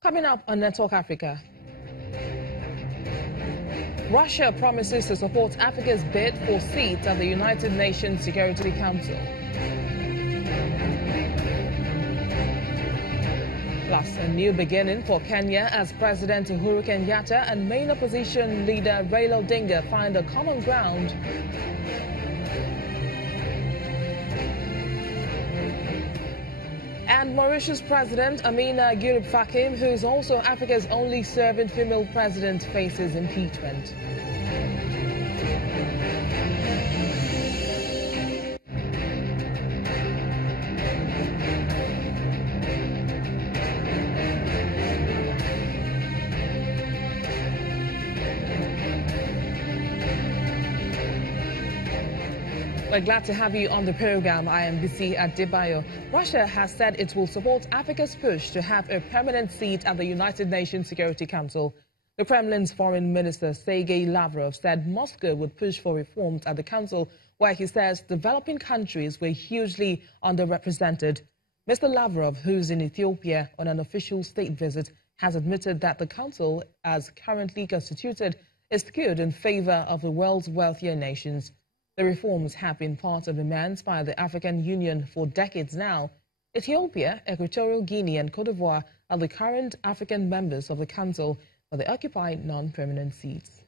Coming up on Network Africa, Russia promises to support Africa's bid for seats at the United Nations Security Council. Plus, a new beginning for Kenya as President Uhuru Kenyatta and main opposition leader RAILA Odinga find a common ground. And Mauritius President Amina Fakim, who is also Africa's only serving female president, faces impeachment. We're glad to have you on the program. I am Bisi Adebayo. Russia has said it will support Africa's push to have a permanent seat at the United Nations Security Council. The Kremlin's Foreign Minister Sergei Lavrov said Moscow would push for reforms at the council, where he says developing countries were hugely underrepresented. Mr. Lavrov, who's in Ethiopia on an official state visit, has admitted that the council, as currently constituted, is skewed in favor of the world's wealthier nations. The reforms have been part of demands by the African Union for decades now. Ethiopia, Equatorial Guinea and Cote d'Ivoire are the current African members of the Council, but they occupy non-permanent seats.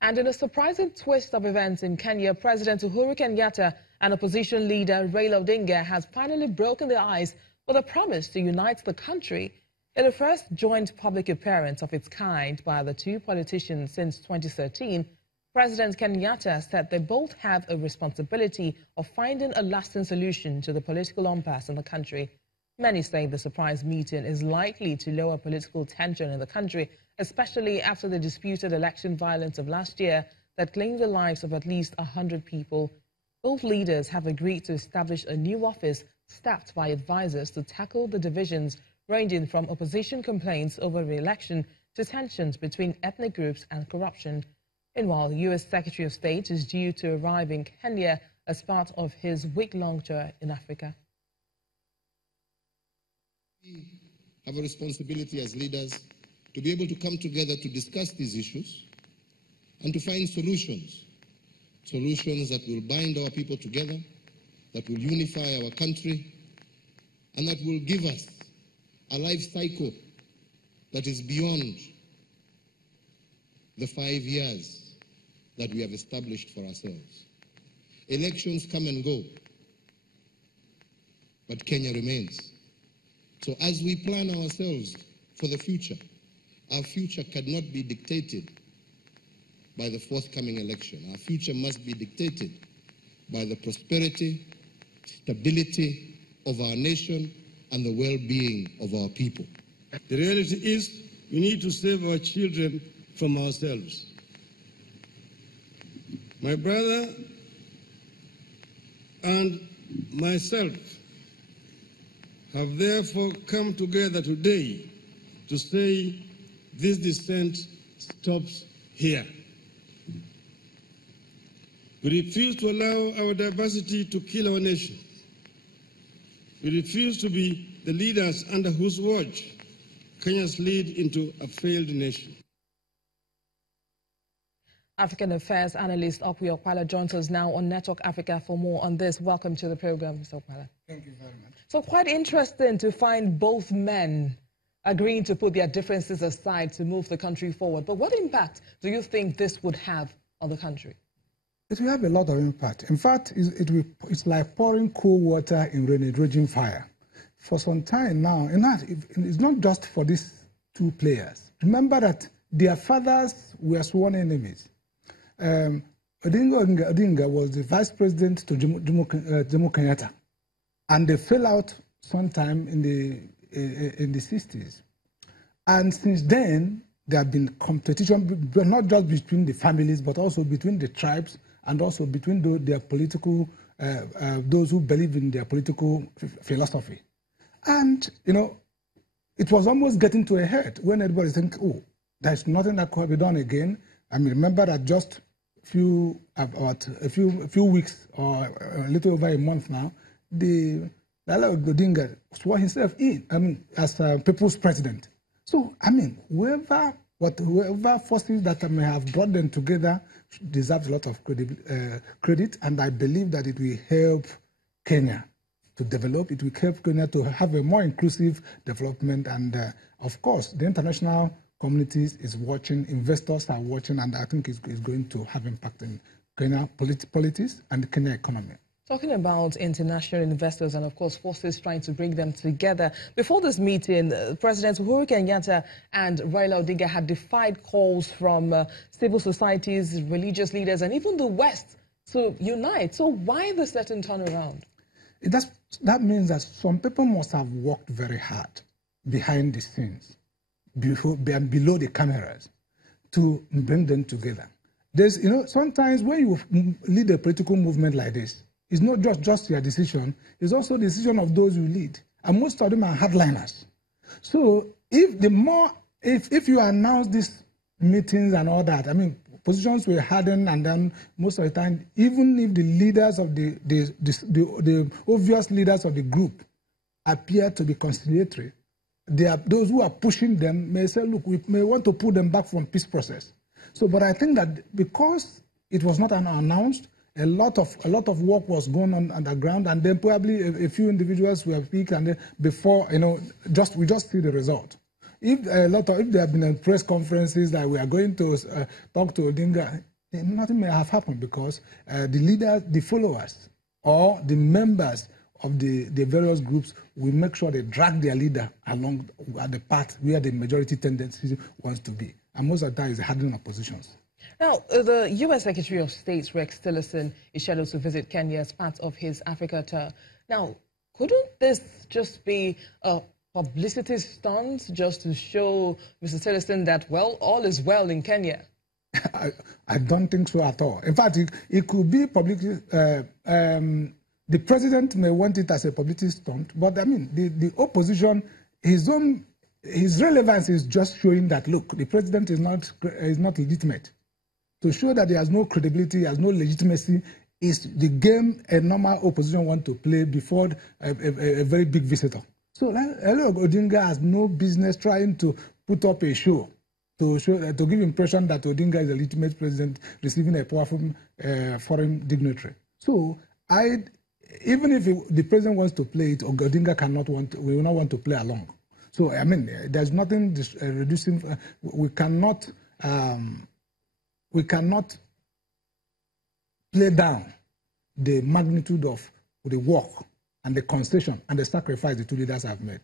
And in a surprising twist of events in Kenya, President Uhuru Kenyatta and opposition leader RAILA Odinga has finally broken the ice with a promise to unite the country. In the first joint public appearance of its kind by the two politicians since 2013, President Kenyatta said they both have a responsibility of finding a lasting solution to the political impasse in the country. Many say the surprise meeting is likely to lower political tension in the country, especially after the disputed election violence of last year that claimed the lives of at least 100 people. Both leaders have agreed to establish a new office staffed by advisors to tackle the divisions ranging from opposition complaints over re-election to tensions between ethnic groups and corruption. Meanwhile, the U.S. Secretary of State is due to arrive in Kenya as part of his week-long tour in Africa. We have a responsibility as leaders to be able to come together to discuss these issues and to find solutions that will bind our people together, that will unify our country, and that will give us a life cycle that is beyond the 5 years that we have established for ourselves. Elections come and go, but Kenya remains. So as we plan ourselves for the future, our future cannot be dictated by the forthcoming election. Our future must be dictated by the prosperity, stability of our nation and the well-being of our people. The reality is we need to save our children from ourselves. My brother and myself have therefore come together today to say this descent stops here. We refuse to allow our diversity to kill our nation. We refuse to be the leaders under whose watch Kenya's lead into a failed nation. African Affairs analyst Okwi Okpala joins us now on Network Africa for more on this. Welcome to the program, Mr. Okpala. Thank you very much. So quite interesting to find both men agreeing to put their differences aside to move the country forward. But what impact do you think this would have on the country? It will have a lot of impact. In fact, it's like pouring cold water in a raging fire. For some time now, it's not just for these two players. Remember that their fathers were sworn enemies. Odinga was the vice president to Jomo Kenyatta, and they fell out sometime in the 60s. And since then, there have been competition, not just between the families, but also between the tribes and also between their political, those who believe in their political philosophy. And, you know, it was almost getting to a head when everybody thinks, oh, there's nothing that could be done again. I mean, remember that just about a few weeks or a little over a month now, the Raila Odinga swore himself in, as People's President. So, whoever forces that may have brought them together deserves a lot of credit, and I believe that it will help Kenya to develop. It will help Kenya to have a more inclusive development, and of course, the international communities is watching, investors are watching, and I think it's going to have impact in Kenya politics and the Kenya economy. Talking about international investors and, of course, forces trying to bring them together. Before this meeting, President Uhuru Kenyatta and Raila Odinga had defied calls from civil societies, religious leaders, and even the West to unite. So why the certain turnaround? That means that some people must have worked very hard behind the scenes, below the cameras, to bring them together. Sometimes when you lead a political movement like this, it's not just your decision, it's also the decision of those you lead. And most of them are hardliners. So if you announce these meetings and all that, positions were hardened, and then most of the time, even if the leaders of the obvious leaders of the group appear to be conciliatory, those who are pushing them may say, look, we may want to pull them back from peace process. So, but I think that because it was not announced, a lot of work was going on underground, and then probably a few individuals were picked, and then before we just see the result. If there have been press conferences that we are going to talk to Odinga, nothing may have happened, because the leaders, the followers, or the members of the various groups will make sure they drag their leader along at the path where the majority tendency wants to be. And most of the time, it's hardening of positions. Now, the U.S. Secretary of State, Rex Tillerson, is scheduled to visit Kenya as part of his Africa tour. Now, couldn't this just be a publicity stunt just to show Mr. Tillerson that, well, all is well in Kenya? I don't think so at all. In fact, it could be publicity. The president may want it as a publicity stunt, but the opposition, his relevance is just showing that, look, the president is not legitimate. To show that he has no credibility, he has no legitimacy, is the game a normal opposition want to play before a very big visitor. So Raila Odinga has no business trying to put up a show to give impression that Odinga is a legitimate president receiving a powerful foreign dignitary. So even if the president wants to play it, Odinga will not want to play along. So there's nothing reducing. We cannot play down the magnitude of the work and the concession and the sacrifice the two leaders have made.